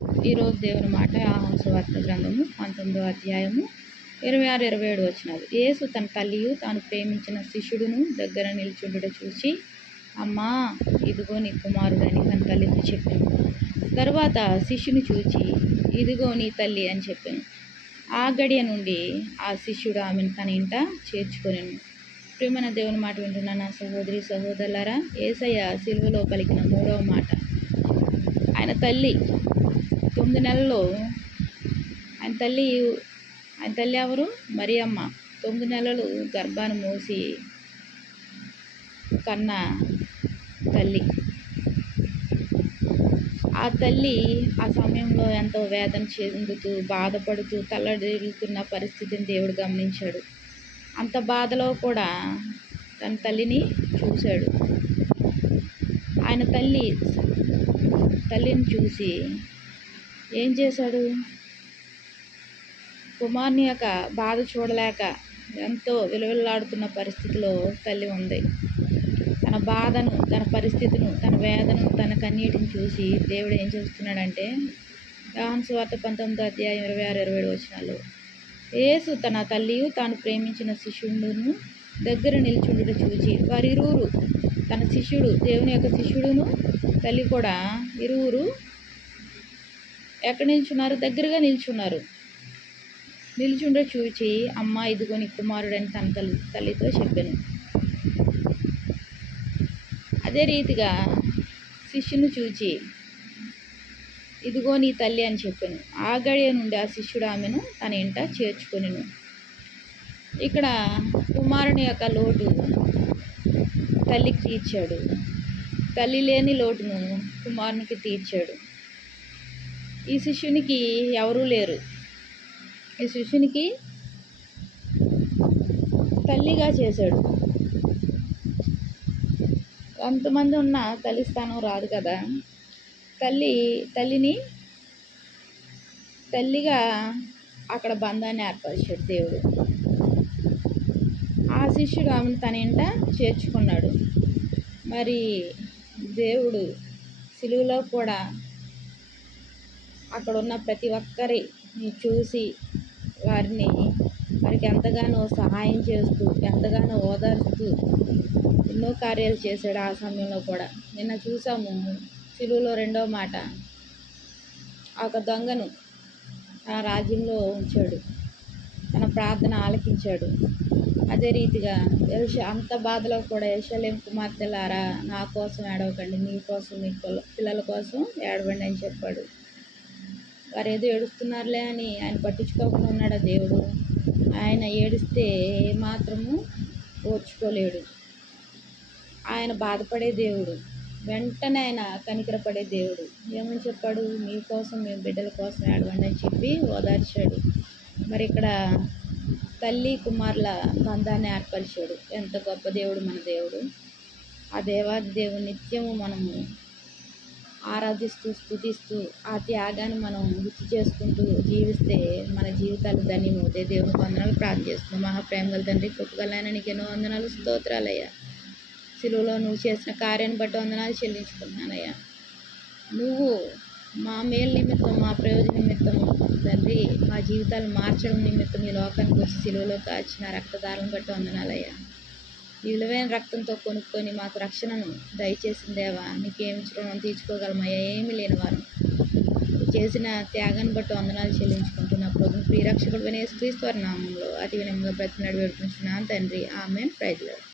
ఈరోజు దేవుని మాట ఆహార సువార్త గ్రంథము 19వ అధ్యాయము 26, 27 వచనాలు. యేసు తన తల్లియు తాను ప్రేమించిన శిష్యుడును దగ్గర నిల్చుండుట చూసి, అమ్మా, ఇదిగో నీ కుమారుడని తన తల్లితో చెప్పాను. తరువాత శిష్యుని చూచి, ఇదిగో నీ తల్లి అని చెప్పాను. ఆ గడియ నుండి ఆ శిష్యుడు ఆమెను తన ఇంట చేర్చుకొనెను. ప్రియమైన దేవుని మాట వింటున్న నా సహోదరి సహోదరులారా, యేసయ్య సిలువలో పలికిన 3వ మాట. ఆయన తల్లి 9 నెలల్లో ఆయన తల్లి ఎవరు? మరియమ్మ. 9 నెలలు గర్భాన్ని మోసి కన్న తల్లి. ఆ తల్లి ఆ సమయంలో ఎంతో వేదన చెందుతూ బాధపడుతూ తల్లడిల్లుతున్న పరిస్థితిని దేవుడు గమనించాడు. అంత బాధలో కూడా తన తల్లిని చూశాడు. ఆయన తల్లిని చూసి ఏం చేశాడు? కుమారుని యొక్క బాధ చూడలేక ఎంతో విలువలాడుతున్న పరిస్థితిలో తల్లి ఉంది. తన బాధను, తన పరిస్థితిని, తన వేదను, తన కన్నీటిని చూసి దేవుడు ఏం చేస్తున్నాడంటే, యోహాను సువార్త 19వ అధ్యాయం 26, 27 వచనాలు. యేసు తన తల్లియు తాను ప్రేమించిన శిష్యుడును దగ్గర నిల్చుండుట చూచి, వారిరువురు, తన శిష్యుడు, దేవుని యొక్క శిష్యుడును తల్లి కూడా ఇరువురు ఎక్కడ నిల్చున్నారు? దగ్గరగా నిల్చున్నారు. నిల్చుండ చూచి, అమ్మ, ఇదిగో నీ కుమారుడని తన తల్లితో చెప్పాను. అదే రీతిగా శిష్యుని చూచి, ఇదిగో నీ తల్లి అని చెప్పాను. ఆ గడియ నుండి ఆ శిష్యుడు ఆమెను తన ఇంట చేర్చుకొనెను. ఇక్కడ కుమారుని యొక్క లోటు తల్లికి తీర్చాడు. తల్లి లేని లోటును కుమారునికి తీర్చాడు. ఈ శిష్యునికి ఎవరూ లేరు. ఈ శిష్యునికి తల్లిగా చేశాడు. ఎంతమంది ఉన్నా తల్లి స్థానం రాదు కదా. తల్లిని తల్లిగా అక్కడ బంధాన్ని ఏర్పరిచాడు దేవుడు. ఆ శిష్యుడు ఆమెను తన ఇంట చేర్చుకున్నాడు. మరి దేవుడు సిలువలో కూడా అక్కడ ఉన్న ప్రతి ఒక్కరిని చూసి వారికి ఎంతగానో సహాయం చేస్తూ, ఎంతగానో ఓదార్స్తూ ఎన్నో కార్యాలు చేశాడు. ఆ సమయంలో కూడా నిన్న చూసాము సిలువలో 2వ మాట, ఒక దొంగను తన రాజ్యంలో ఉంచాడు, తన ప్రార్థన ఆలకించాడు. అదే రీతిగా అంత బాధలో కూడా యెరూషలేము కుమార్తెలారా, నా కోసం ఏడవకండి, మీ కోసం, మీ పిల్లల కోసం ఏడవండి అని చెప్పాడు. వారు ఏదో ఏడుస్తున్నారులే అని ఆయన పట్టించుకోకుండా ఉన్నాడా దేవుడు? ఆయన ఏడిస్తే ఏమాత్రము ఓర్చుకోలేడు. ఆయన బాధపడే దేవుడు. వెంటనే ఆయన కనికరపడే దేవుడు. ఏమని చెప్పాడు? మీకోసం, మీ బిడ్డల కోసం ఏడవండి అని చెప్పి ఓదార్చాడు. మరి ఇక్కడ తల్లి కుమారుల బంధాన్ని ఏర్పరిచాడు. ఎంత గొప్ప దేవుడు మన దేవుడు. ఆ దేవాది దేవుడు నిత్యము మనము ఆరాధిస్తూ, స్తుతిస్తూ, ఆ త్యాగాన్ని మనం గుర్తు చేసుకుంటూ జీవిస్తే మన జీవితాలు ధన్యమవుతాయి. దేవుని వందనాలు ప్రార్థన చేస్తున్నాం. మహాప్రేమ గల తండ్రి, కృపగలైన నీకు ఎన్నో వందనాలు, స్తోత్రాలయ్యా. సిలువలో నువ్వు చేసిన కార్యాన్ని బట్టి వందనాలు చెల్లించుకుంటున్నానయ్యా. నువ్వు మా మేలు నిమిత్తం, మా ప్రయోజన నిమిత్తము తండ్రి, మా జీవితాలు మార్చడం నిమిత్తం ఈ లోకానికి వచ్చి సిలువలో కాచిన రక్తదారులను బట్టి వందనాలయ్యా. ఈ విలువైన రక్తంతో కొనుక్కొని మాకు రక్షణను దయచేసిన దేవా, నీకేమి రుణం తీర్చుకోగలమయ్యా? ఏమీ లేని వారు చేసిన త్యాగాన్ని బట్టి వందనాలు చెల్లించుకుంటున్నా ప్రభుని ప్రియరక్షకుడు యేసుక్రీస్తు వారి నామంలో అతి వినయంగా బ్రతిమలాడి వేడుకుంటున్నాను తండ్రి. ఆమేన్. Praise lord.